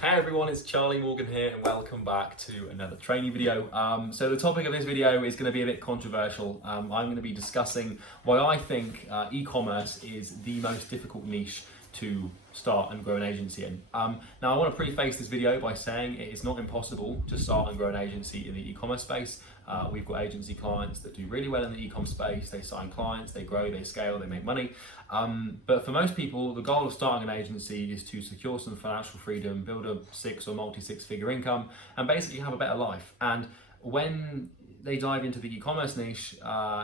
Hey everyone, it's Charlie Morgan here and welcome back to another training video. So the topic of this video is going to be a bit controversial. I'm going to be discussing why I think e-commerce is the most difficult niche to start and grow an agency in. Now I want to preface this video by saying it is not impossible to start and grow an agency in the e-commerce space. We've got agency clients that do really well in the e-com space. They sign clients, they grow, they scale, they make money. But for most people, the goal of starting an agency is to secure some financial freedom, build a six or multi-six figure income, and basically have a better life. And when they dive into the e-commerce niche,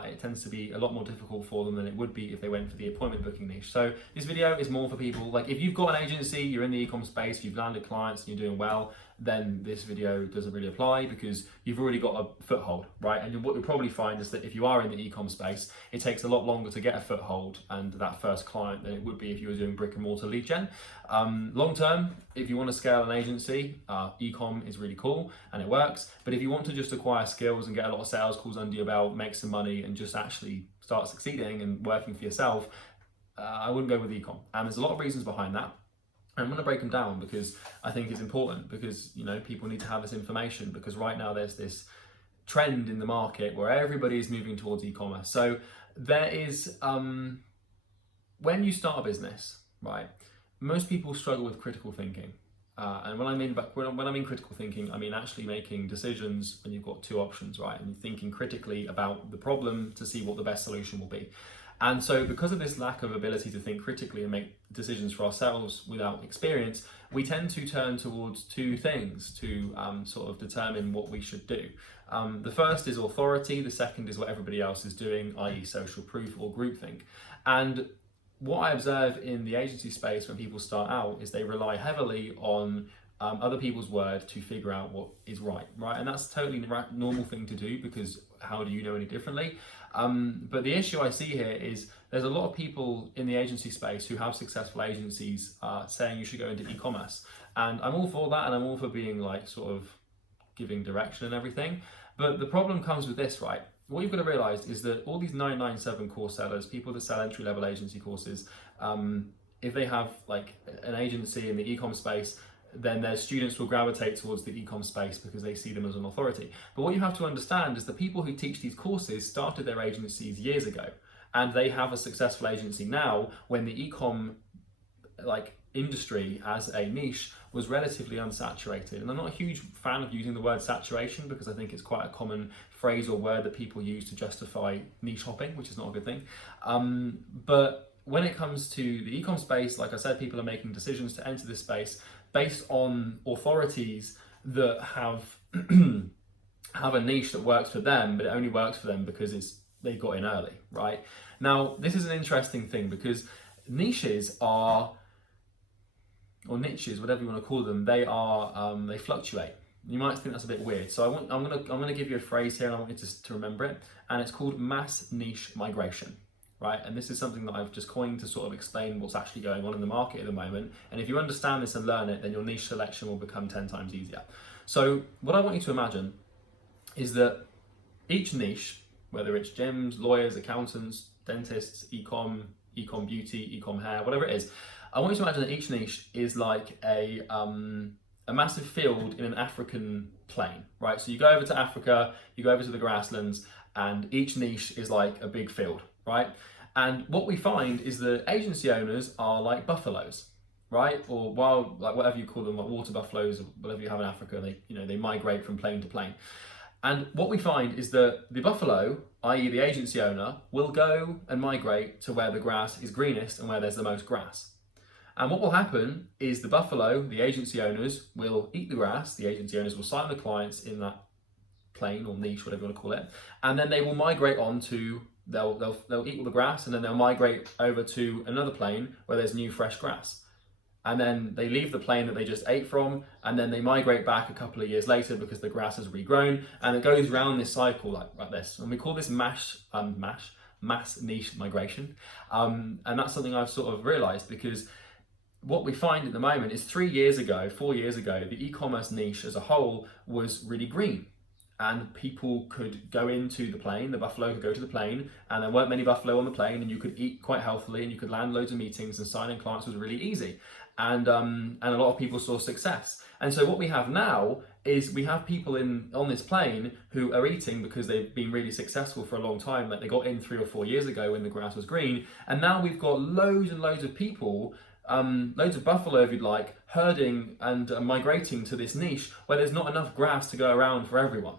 it tends to be a lot more difficult for them than it would be if they went for the appointment booking niche. So this video is more for people, like if you've got an agency, you're in the e-com space, you've landed clients and you're doing well, then this video doesn't really apply because you've already got a foothold, right? And what you'll probably find is that if you are in the e-com space, it takes a lot longer to get a foothold and that first client than it would be if you were doing brick and mortar lead gen. Long term, if you want to scale an agency, e-com is really cool and it works. But if you want to just acquire skills and get a lot of sales calls under your belt, make some money and just actually start succeeding and working for yourself, I wouldn't go with e-com. And there's a lot of reasons behind that. I'm going to break them down because I think it's important because, you know, people need to have this information because right now there's this trend in the market where everybody is moving towards e-commerce. So there is, when you start a business, right, most people struggle with critical thinking. And when I mean critical thinking, I mean actually making decisions when you've got two options, right? And you're thinking critically about the problem to see what the best solution will be. And so because of this lack of ability to think critically and make decisions for ourselves without experience, we tend to turn towards two things to sort of determine what we should do. The first is authority, the second is what everybody else is doing, i.e. social proof or groupthink. And what I observe in the agency space when people start out is they rely heavily on other people's word to figure out what is right? And that's totally normal thing to do because how do you know any differently? But the issue I see here is there's a lot of people in the agency space who have successful agencies saying you should go into e-commerce. And I'm all for that and I'm all for being like sort of giving direction and everything. But the problem comes with this, right? What you've got to realize is that all these 997 course sellers, people that sell entry-level agency courses, if they have like an agency in the e-com space, then their students will gravitate towards the e-com space because they see them as an authority. But what you have to understand is the people who teach these courses started their agencies years ago, and they have a successful agency now when the e-com industry as a niche was relatively unsaturated. And I'm not a huge fan of using the word saturation because I think it's quite a common phrase or word that people use to justify niche hopping, which is not a good thing. But when it comes to the e-com space, like I said, people are making decisions to enter this space based on authorities that have have a niche that works for them, but it only works for them because they got in early, right? Now, this is an interesting thing because niches are, or niches, whatever you want to call them, they fluctuate. You might think that's a bit weird. So I'm gonna give you a phrase here and I want you to remember it, and it's called mass niche migration. Right, and this is something that I've just coined to sort of explain what's actually going on in the market at the moment. And if you understand this and learn it, then your niche selection will become 10 times easier. So what I want you to imagine is that each niche, whether it's gyms, lawyers, accountants, dentists, e-com beauty, e-com hair, whatever it is, I want you to imagine that each niche is like a massive field in an African plain, right? So you go over to Africa, you go over to the grasslands, and each niche is like a big field, right? And what we find is that agency owners are like buffaloes, right? Or wild, like whatever you call them, like water buffaloes, or whatever you have in Africa, they migrate from plane to plane. And what we find is that the buffalo, i.e. the agency owner, will go and migrate to where the grass is greenest and where there's the most grass. And what will happen is the buffalo, the agency owners, will eat the grass, the agency owners will sign the clients in that plane or niche, whatever you want to call it, and then they will migrate on to They'll eat all the grass and then they'll migrate over to another plane where there's new fresh grass. And then they leave the plane that they just ate from and then they migrate back a couple of years later because the grass has regrown, and it goes around this cycle like this. And we call this mass niche migration. And that's something I've sort of realized because what we find at the moment is 4 years ago, the e-commerce niche as a whole was really green. And people could go into the plane, the buffalo could go to the plane, and there weren't many buffalo on the plane, and you could eat quite healthily, and you could land loads of meetings, and signing clients was really easy. and a lot of people saw success. And so what we have now is we have people on this plane who are eating because they've been really successful for a long time. Like they got in 3 or 4 years ago when the grass was green, and now we've got loads and loads of people, loads of buffalo, if you'd like, herding and migrating to this niche where there's not enough grass to go around for everyone.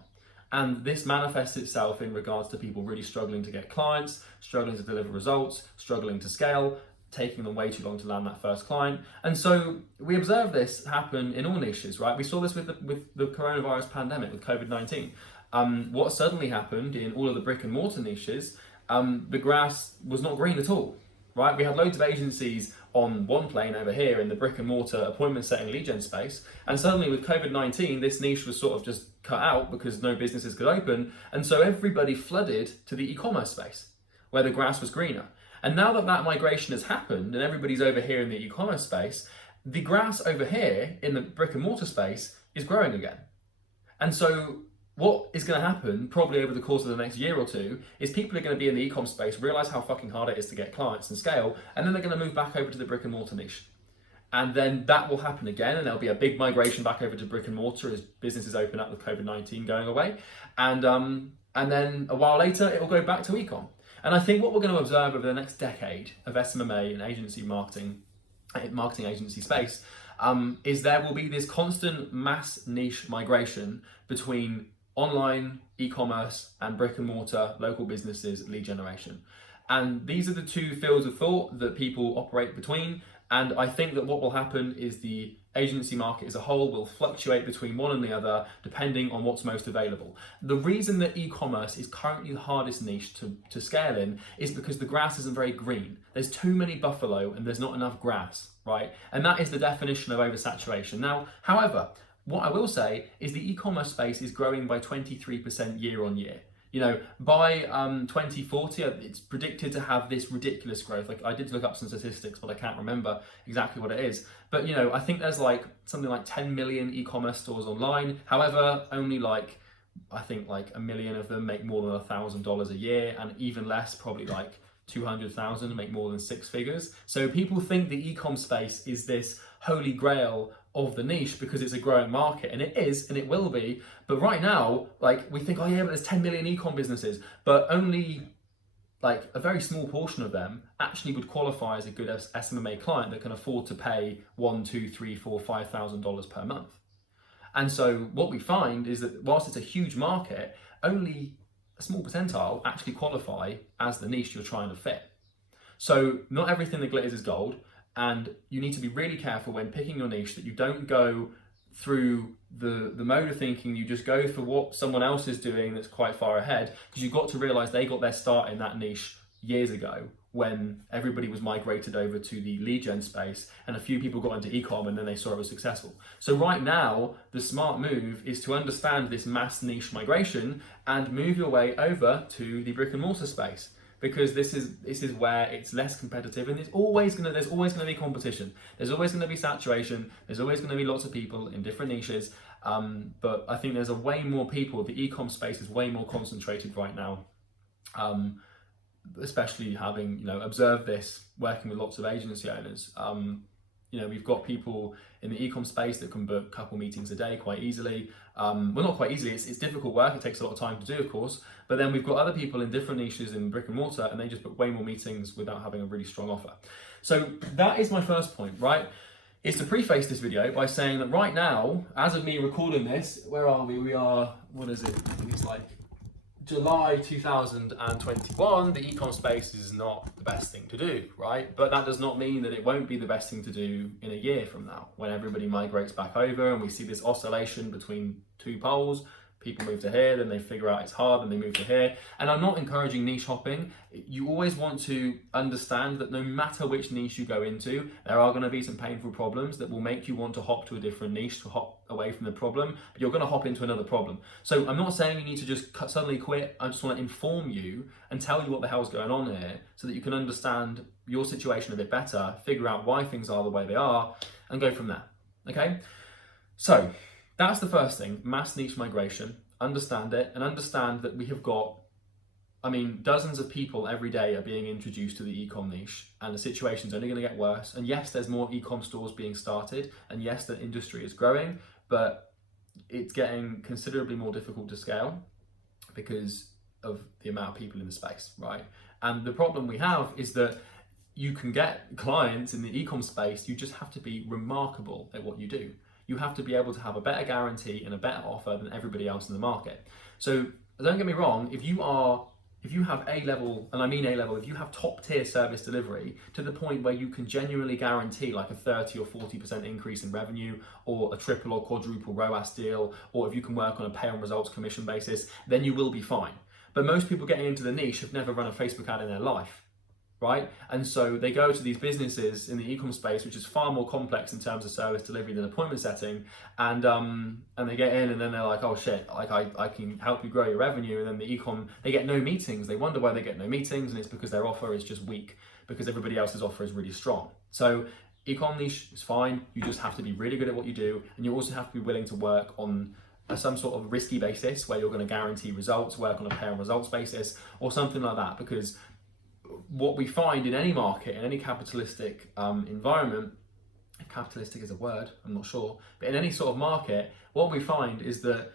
And this manifests itself in regards to people really struggling to get clients, struggling to deliver results, struggling to scale, taking them way too long to land that first client. And so we observe this happen in all niches, right? We saw this with the coronavirus pandemic, with COVID-19. What suddenly happened in all of the brick and mortar niches, the grass was not green at all, right? We had loads of agencies on one plane over here in the brick and mortar appointment setting lead gen space. And suddenly with COVID-19, this niche was sort of just cut out because no businesses could open. And so everybody flooded to the e-commerce space where the grass was greener. And now that that migration has happened and everybody's over here in the e-commerce space, the grass over here in the brick and mortar space is growing again. And so what is going to happen probably over the course of the next year or two is people are going to be in the e-com space, realize how fucking hard it is to get clients and scale, and then they're going to move back over to the brick and mortar niche. And then that will happen again, and there'll be a big migration back over to brick and mortar as businesses open up with COVID-19 going away. And then a while later, it will go back to e-com. And I think what we're going to observe over the next decade of SMMA and agency marketing agency space is there will be this constant mass niche migration between online, e-commerce, and brick and mortar local businesses lead generation. And these are the two fields of thought that people operate between. And I think that what will happen is the agency market as a whole will fluctuate between one and the other depending on what's most available. The reason that e-commerce is currently the hardest niche to scale in is because the grass isn't very green. There's too many buffalo and there's not enough grass, right? And that is the definition of oversaturation. Now, however, what I will say is the e-commerce space is growing by 23% year on year. You know, by 2040, it's predicted to have this ridiculous growth. Like I did look up some statistics, but I can't remember exactly what it is. But you know, I think there's like something like 10 million e-commerce stores online. However, only I think 1 million of them make more than $1,000 a year, and even less, probably like 200,000 make more than 6 figures. So people think the e-com space is this holy grail of the niche because it's a growing market, and it is, and it will be. But right now, like we think, oh yeah, but there's 10 million e-com businesses, but only like a very small portion of them actually would qualify as a good SMMA client that can afford to pay $1,000, $2,000, $3,000, $4,000, $5,000 per month. And so what we find is that whilst it's a huge market, only a small percentile actually qualify as the niche you're trying to fit. So not everything that glitters is gold. And you need to be really careful when picking your niche that you don't go through the mode of thinking you just go for what someone else is doing that's quite far ahead, because you've got to realize they got their start in that niche years ago when everybody was migrated over to the lead gen space and a few people got into e-com and then they saw it was successful. So right now, the smart move is to understand this mass niche migration and move your way over to the brick and mortar space. Because this is where it's less competitive, and there's always gonna be competition. There's always gonna be saturation. There's always gonna be lots of people in different niches. But I think there's a way more people. The e-com space is way more concentrated right now, especially having observed this working with lots of agency owners. We've got people in the e-com space that can book a couple meetings a day quite easily. Well, not quite easily, it's difficult work, it takes a lot of time to do, of course, but then we've got other people in different niches in brick and mortar and they just book way more meetings without having a really strong offer. So that is my first point, right? Is to preface this video by saying that right now, as of me recording this, where are we? We are, what is it? It's like July 2021, the e-com space is not the best thing to do, right? But that does not mean that it won't be the best thing to do in a year from now, when everybody migrates back over and we see this oscillation between two poles. People move to here, then they figure out it's hard, and they move to here. And I'm not encouraging niche hopping. You always want to understand that no matter which niche you go into, there are going to be some painful problems that will make you want to hop to a different niche, to hop away from the problem, but you're going to hop into another problem. So I'm not saying you need to just suddenly quit. I just want to inform you and tell you what the hell's going on here so that you can understand your situation a bit better, figure out why things are the way they are, and go from there, okay? So that's the first thing, mass niche migration. Understand it, and understand that we have got I mean, dozens of people every day are being introduced to the ecom niche, and the situation's only going to get worse. And yes, there's more ecom stores being started, and yes, the industry is growing, but it's getting considerably more difficult to scale because of the amount of people in the space, right? And the problem we have is that you can get clients in the ecom space, you just have to be remarkable at what you do. You have to be able to have a better guarantee and a better offer than everybody else in the market. So don't get me wrong, if you have A-level, and I mean A-level, if you have top tier service delivery to the point where you can genuinely guarantee like a 30 or 40% increase in revenue, or a triple or quadruple ROAS deal, or if you can work on a pay on results commission basis, then you will be fine. But most people getting into the niche have never run a Facebook ad in their life, right? And so they go to these businesses in the ecom space, which is far more complex in terms of service delivery than appointment setting, and they get in and then they're like, oh shit, like I can help you grow your revenue, and then the ecom, they get no meetings. They wonder why they get no meetings, and it's because their offer is just weak, because everybody else's offer is really strong. So ecom niche is fine, you just have to be really good at what you do, and you also have to be willing to work on some sort of risky basis where you're going to guarantee results, work on a pay on results basis, or something like that, because what we find in any market, in any capitalistic environment, if capitalistic is a word, I'm not sure, but in any sort of market, what we find is that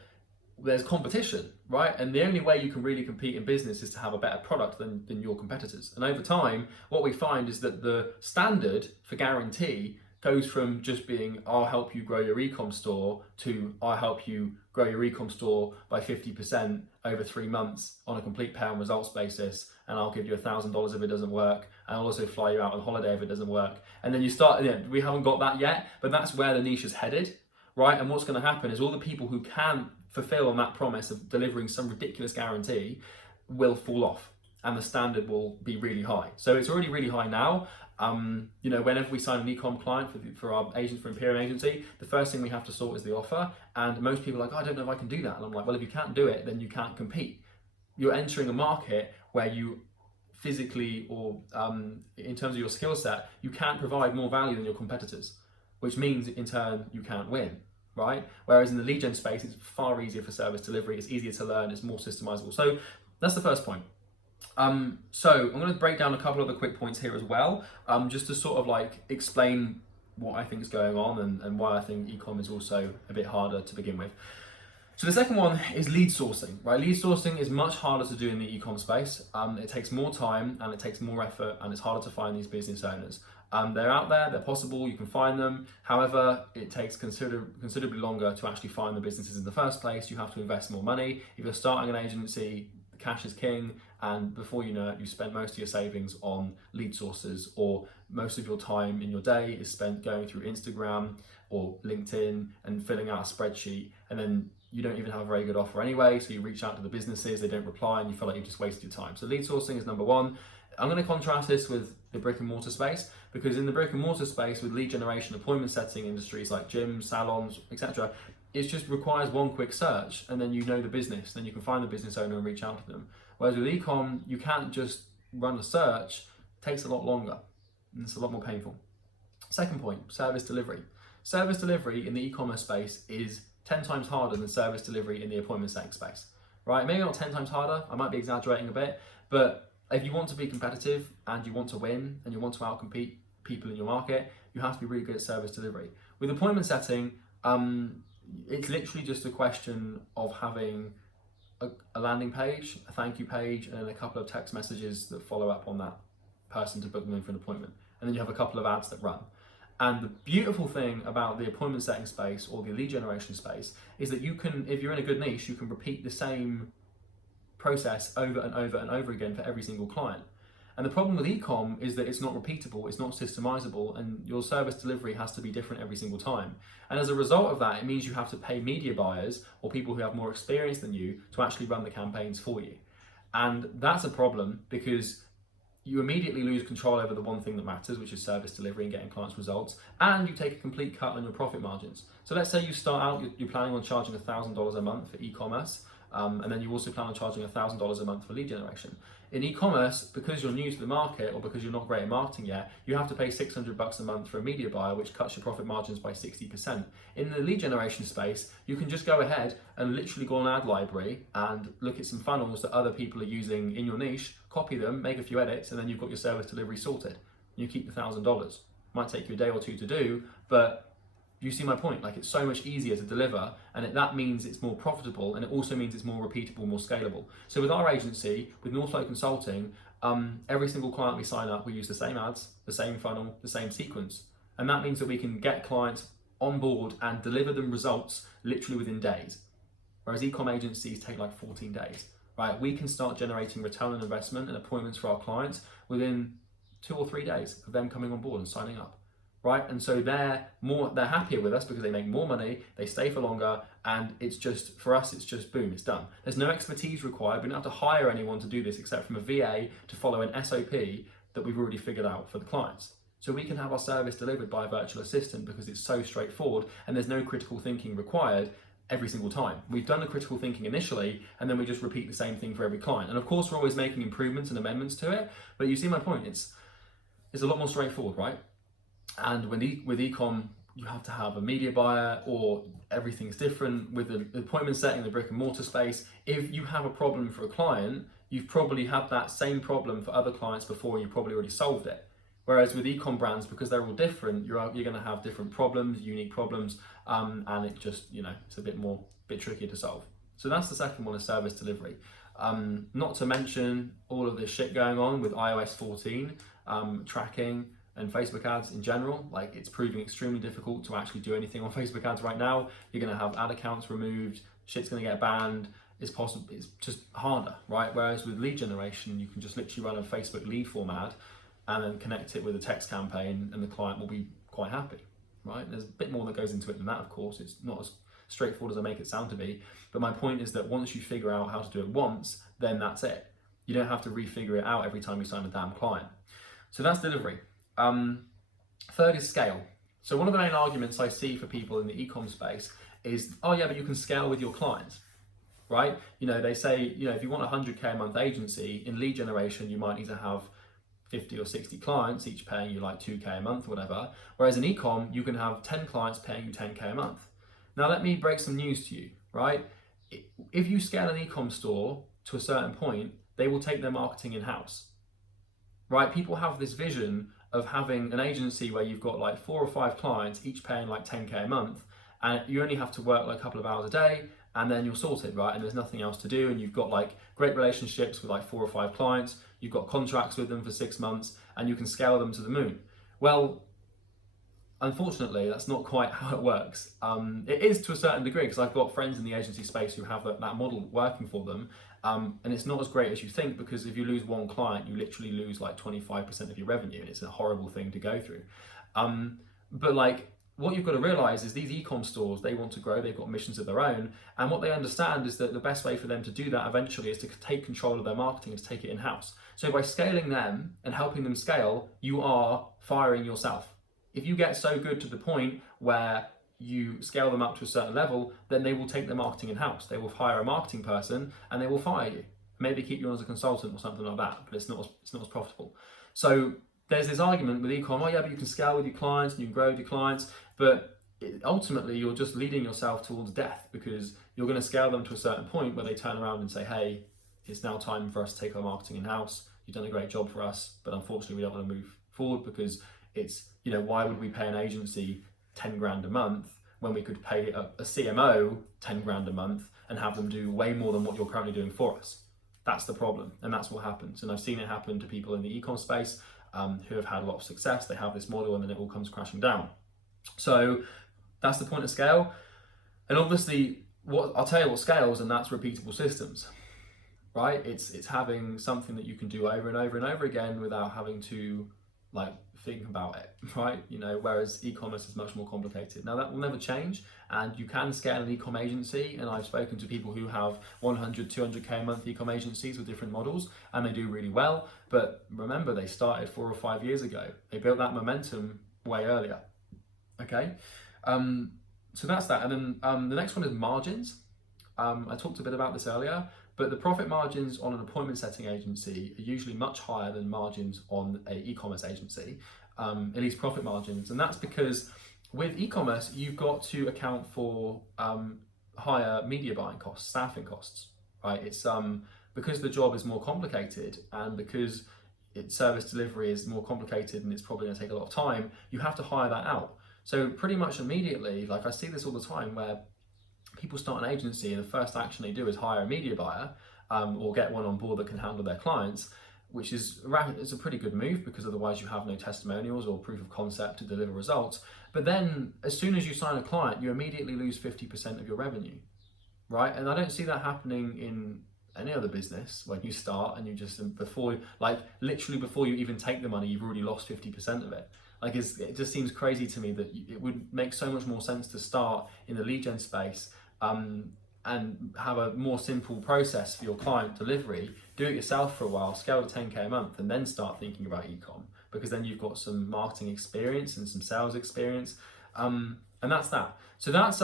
there's competition, right? And the only way you can really compete in business is to have a better product than your competitors. And over time, what we find is that the standard for guarantee goes from just being, I'll help you grow your ecom store, to I'll help you grow your ecom store by 50% over 3 months on a complete pay on results basis, and I'll give you $1,000 if it doesn't work, and I'll also fly you out on holiday if it doesn't work. And then you start, we haven't got that yet, but that's where the niche is headed, right? And what's going to happen is all the people who can fulfill on that promise of delivering some ridiculous guarantee will fall off, and the standard will be really high. So it's already really high now. Whenever we sign an ecom client for our agents, for Imperium Agency, the first thing we have to sort is the offer. And most people are like, oh, I don't know if I can do that. And I'm like, well, if you can't do it, then you can't compete. You're entering a market where you physically, or in terms of your skill set, you can't provide more value than your competitors, which means in turn you can't win, right? Whereas in the lead gen space, it's far easier for service delivery, it's easier to learn, it's more systemizable. So that's the first point. So I'm going to break down a couple of the quick points here as well, just to sort of like explain what I think is going on and why I think ecom is also a bit harder to begin with. So the second one is lead sourcing, right? Lead sourcing is much harder to do in the ecom space. It takes more time and it takes more effort, and it's harder to find these business owners. They're out there, they're possible, you can find them. However, it takes considerably longer to actually find the businesses in the first place. You have to invest more money. If you're starting an agency, cash is king, and before you know it, you spend most of your savings on lead sources, or most of your time in your day is spent going through Instagram or LinkedIn and filling out a spreadsheet, and then you don't even have a very good offer anyway, so you reach out to the businesses, they don't reply, and you feel like you've just wasted your time. So lead sourcing is number one. I'm going to contrast this with the brick and mortar space, because in the brick and mortar space with lead generation, appointment setting industries like gyms, salons, etc., it just requires one quick search, and then you know the business, then you can find the business owner and reach out to them. Whereas with ecom, you can't just run a search, it takes a lot longer, and it's a lot more painful. Second point, service delivery. Service delivery in the e-commerce space is 10 times harder than service delivery in the appointment setting space, right? Maybe not 10 times harder, I might be exaggerating a bit, but if you want to be competitive and you want to win and you want to outcompete people in your market, you have to be really good at service delivery. With appointment setting, it's literally just a question of having a landing page, a thank you page, and a couple of text messages that follow up on that person to book them in for an appointment. And then you have a couple of ads that run. And the beautiful thing about the appointment setting space or the lead generation space is that you can, if you're in a good niche, you can repeat the same process over and over and over again for every single client. And the problem with ecom is that it's not repeatable, it's not systemizable, and your service delivery has to be different every single time. And as a result of that, it means you have to pay media buyers or people who have more experience than you to actually run the campaigns for you. And that's a problem, because you immediately lose control over the one thing that matters, which is service delivery and getting clients results, and you take a complete cut on your profit margins. So let's say you start out, you're planning on charging $1,000 a month for e-commerce, And then you also plan on charging $1,000 a month for lead generation. In e-commerce, because you're new to the market or because you're not great at marketing yet, you have to pay $600 a month for a media buyer, which cuts your profit margins by 60%. In the lead generation space, you can just go ahead and literally go on ad library and look at some funnels that other people are using in your niche, copy them, make a few edits, and then you've got your service delivery sorted. You keep the $1,000. Might take you a day or two to do, but you see my point. Like, it's so much easier to deliver, and that means it's more profitable, and it also means it's more repeatable, more scalable. So with our agency, with NorthFlow Consulting, every single client we sign up, we use the same ads, the same funnel, the same sequence. And that means that we can get clients on board and deliver them results literally within days. Whereas ecom agencies take like 14 days, right? We can start generating return on investment and appointments for our clients within 2 or 3 days of them coming on board and signing up. Right, and so they're happier with us because they make more money, they stay for longer, and it's just, for us, it's just boom, it's done. There's no expertise required. We don't have to hire anyone to do this except from a VA to follow an SOP that we've already figured out for the clients. So we can have our service delivered by a virtual assistant because it's so straightforward and there's no critical thinking required every single time. We've done the critical thinking initially, and then we just repeat the same thing for every client. And of course, we're always making improvements and amendments to it, but you see my point. It's a lot more straightforward, right? And with ecom, you have to have a media buyer, or everything's different with the appointment setting, the brick and mortar space. If you have a problem for a client, you've probably had that same problem for other clients before, and you probably already solved it. Whereas with ecom brands, because they're all different, you're going to have different problems, unique problems, and it just, it's a bit trickier to solve. So that's the second one, is service delivery. Not to mention all of this shit going on with iOS 14, tracking, and Facebook ads in general. Like, it's proving extremely difficult to actually do anything on Facebook ads right now. You're going to have ad accounts removed, shit's going to get banned. It's just harder, right? Whereas with lead generation, you can just literally run a Facebook lead form ad and then connect it with a text campaign, and the client will be quite happy, right? There's a bit more that goes into it than that, of course. It's not as straightforward as I make it sound to be. But my point is that once you figure out how to do it once, then that's it. You don't have to refigure it out every time you sign a damn client. So that's delivery. Third is scale. So one of the main arguments I see for people in the ecom space is, oh yeah, but you can scale with your clients, right? They say, if you want a 100K a month agency, in lead generation, you might need to have 50 or 60 clients, each paying you like 2K a month, whatever. Whereas in ecom, you can have 10 clients paying you 10K a month. Now let me break some news to you, right? If you scale an ecom store to a certain point, they will take their marketing in-house, right? People have this vision of having an agency where you've got like 4 or 5 clients, each paying like 10K a month, and you only have to work like a couple of hours a day, and then you're sorted, right? And there's nothing else to do, and you've got like great relationships with like 4 or 5 clients, you've got contracts with them for 6 months, and you can scale them to the moon. Well, unfortunately, that's not quite how it works. It is to a certain degree, because I've got friends in the agency space who have that model working for them, and it's not as great as you think, because if you lose one client, you literally lose like 25% of your revenue, and it's a horrible thing to go through. But like, what you've got to realize is these ecom stores, they want to grow, they've got missions of their own, and what they understand is that the best way for them to do that eventually is to take control of their marketing and to take it in-house. So by scaling them and helping them scale, you are firing yourself. If you get so good to the point where you scale them up to a certain level, then they will take their marketing in-house. They will hire a marketing person and they will fire you. Maybe keep you on as a consultant or something like that, but it's not as profitable. So there's this argument with ecom, oh yeah, but you can scale with your clients and you can grow with your clients, but ultimately you're just leading yourself towards death, because you're going to scale them to a certain point where they turn around and say, hey, it's now time for us to take our marketing in-house. You've done a great job for us, but unfortunately we don't want to move forward, because it's, why would we pay an agency 10 grand a month when we could pay a CMO 10 grand a month and have them do way more than what you're currently doing for us? That's the problem, and that's what happens. And I've seen it happen to people in the ecom space who have had a lot of success. They have this model and then it all comes crashing down. So that's the point of scale. And obviously, I'll tell you what scales, and that's repeatable systems, right? It's having something that you can do over and over and over again without having to like think about it, right? Whereas e-commerce is much more complicated. Now that will never change, and you can scale an e-com agency, and I've spoken to people who have 100, 200K a month e-com agencies with different models, and they do really well. But remember, they started 4 or 5 years ago. They built that momentum way earlier, okay? So that's that. And then the next one is margins. I talked a bit about this earlier, but the profit margins on an appointment setting agency are usually much higher than margins on a e-commerce agency, at least profit margins. And that's because with e-commerce, you've got to account for higher media buying costs, staffing costs, right? It's because the job is more complicated and because service delivery is more complicated and it's probably going to take a lot of time, you have to hire that out. So pretty much immediately, like I see this all the time where people start an agency and the first action they do is hire a media buyer or get one on board that can handle their clients, which is a pretty good move because otherwise you have no testimonials or proof of concept to deliver results. But then as soon as you sign a client, you immediately lose 50% of your revenue, right? And I don't see that happening in any other business when you start and you just, literally before you even take the money, you've already lost 50% of it. Like it just seems crazy to me that it would make so much more sense to start in the lead gen space and have a more simple process for your client delivery, do it yourself for a while, scale to 10K a month, and then start thinking about ecom, because then you've got some marketing experience and some sales experience. And that's that. So that's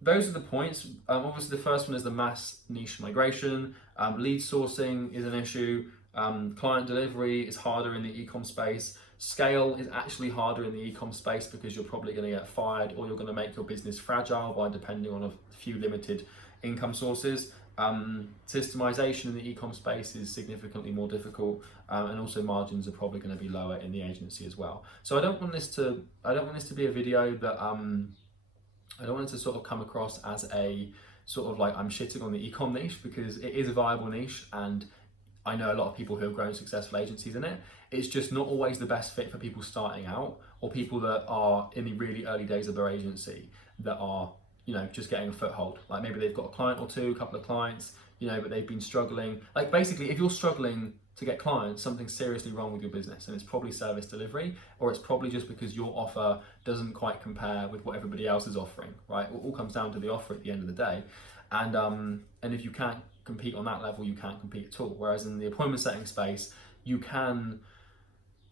those are the points. Obviously the first one is the mass niche migration. Lead sourcing is an issue. Client delivery is harder in the ecom space. Scale is actually harder in the ecom space because you're probably going to get fired or you're going to make your business fragile by depending on a few limited income sources. Systemization in the ecom space is significantly more difficult, and also margins are probably going to be lower in the agency as well. So I don't want this to be a video that I don't want it to sort of come across as a sort of like I'm shitting on the ecom niche, because it is a viable niche and I know a lot of people who have grown successful agencies in it. It's just not always the best fit for people starting out or people that are in the really early days of their agency that are, just getting a foothold. Like maybe they've got a client or two, a couple of clients, but they've been struggling. Like basically, if you're struggling to get clients, something's seriously wrong with your business, and it's probably service delivery, or it's probably just because your offer doesn't quite compare with what everybody else is offering, right? It all comes down to the offer at the end of the day. And if you can't compete on that level, you can't compete at all. Whereas in the appointment setting space,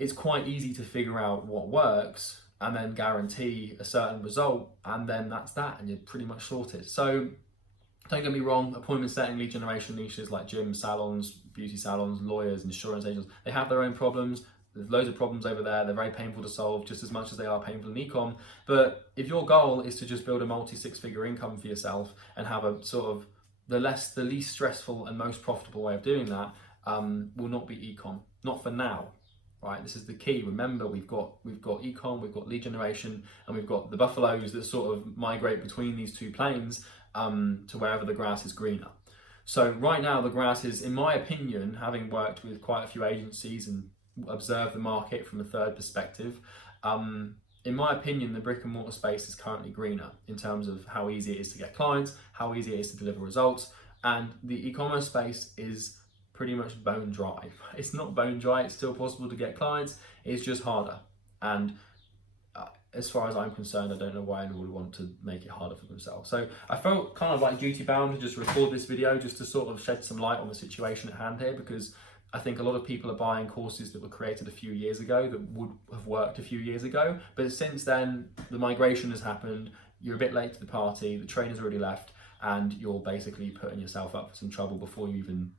it's quite easy to figure out what works and then guarantee a certain result, and then that's that, and you're pretty much sorted. So don't get me wrong, appointment setting, lead generation niches like gyms, salons, beauty salons, lawyers, insurance agents, they have their own problems. There's loads of problems over there. They're very painful to solve, just as much as they are painful in ecom. But if your goal is to just build a multi-six-figure income for yourself and have a sort of the least stressful and most profitable way of doing that, will not be ecom. Not for now. Right, this is the key. Remember, we've got ecom, we've got lead generation, and we've got the buffaloes that sort of migrate between these two planes to wherever the grass is greener. So right now, the grass is, in my opinion, having worked with quite a few agencies and observed the market from a third perspective, in my opinion, the brick and mortar space is currently greener in terms of how easy it is to get clients, how easy it is to deliver results, and the e-commerce space is pretty much bone dry. It's not bone dry, it's still possible to get clients, it's just harder. And as far as I'm concerned, I don't know why anyone would want to make it harder for themselves. So I felt kind of like duty bound to just record this video just to sort of shed some light on the situation at hand here, because I think a lot of people are buying courses that were created a few years ago that would have worked a few years ago. But since then, the migration has happened, you're a bit late to the party, the train has already left, and you're basically putting yourself up for some trouble before you even,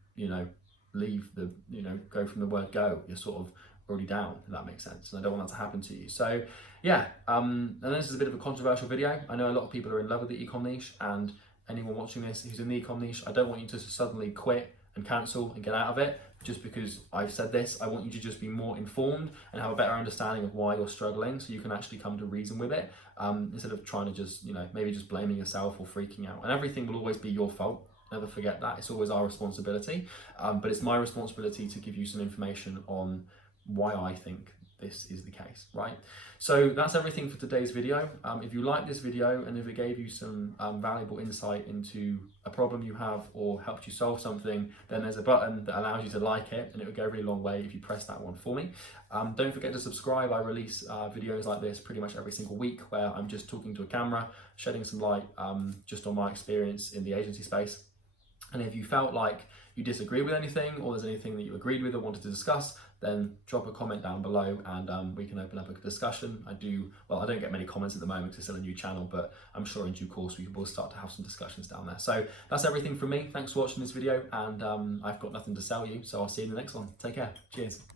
go from the word go. You're sort of already down, if that makes sense. And I don't want that to happen to you. So yeah, and this is a bit of a controversial video. I know a lot of people are in love with the ecom niche, and anyone watching this who's in the ecom niche, I don't want you to suddenly quit and cancel and get out of it just because I've said this. I want you to just be more informed and have a better understanding of why you're struggling, so you can actually come to reason with it, instead of trying to just, maybe just blaming yourself or freaking out. And everything will always be your fault. Never forget that. It's always our responsibility, but it's my responsibility to give you some information on why I think this is the case, right? So that's everything for today's video. If you like this video and if it gave you some valuable insight into a problem you have or helped you solve something, then there's a button that allows you to like it, and it would go a really long way if you press that one for me. Don't forget to subscribe. I release videos like this pretty much every single week where I'm just talking to a camera, shedding some light just on my experience in the agency space. And if you felt like you disagree with anything, or there's anything that you agreed with or wanted to discuss, then drop a comment down below and we can open up a discussion. I don't get many comments at the moment because it's still a new channel, but I'm sure in due course we will start to have some discussions down there. So that's everything from me. Thanks for watching this video, and I've got nothing to sell you, so I'll see you in the next one. Take care. Cheers.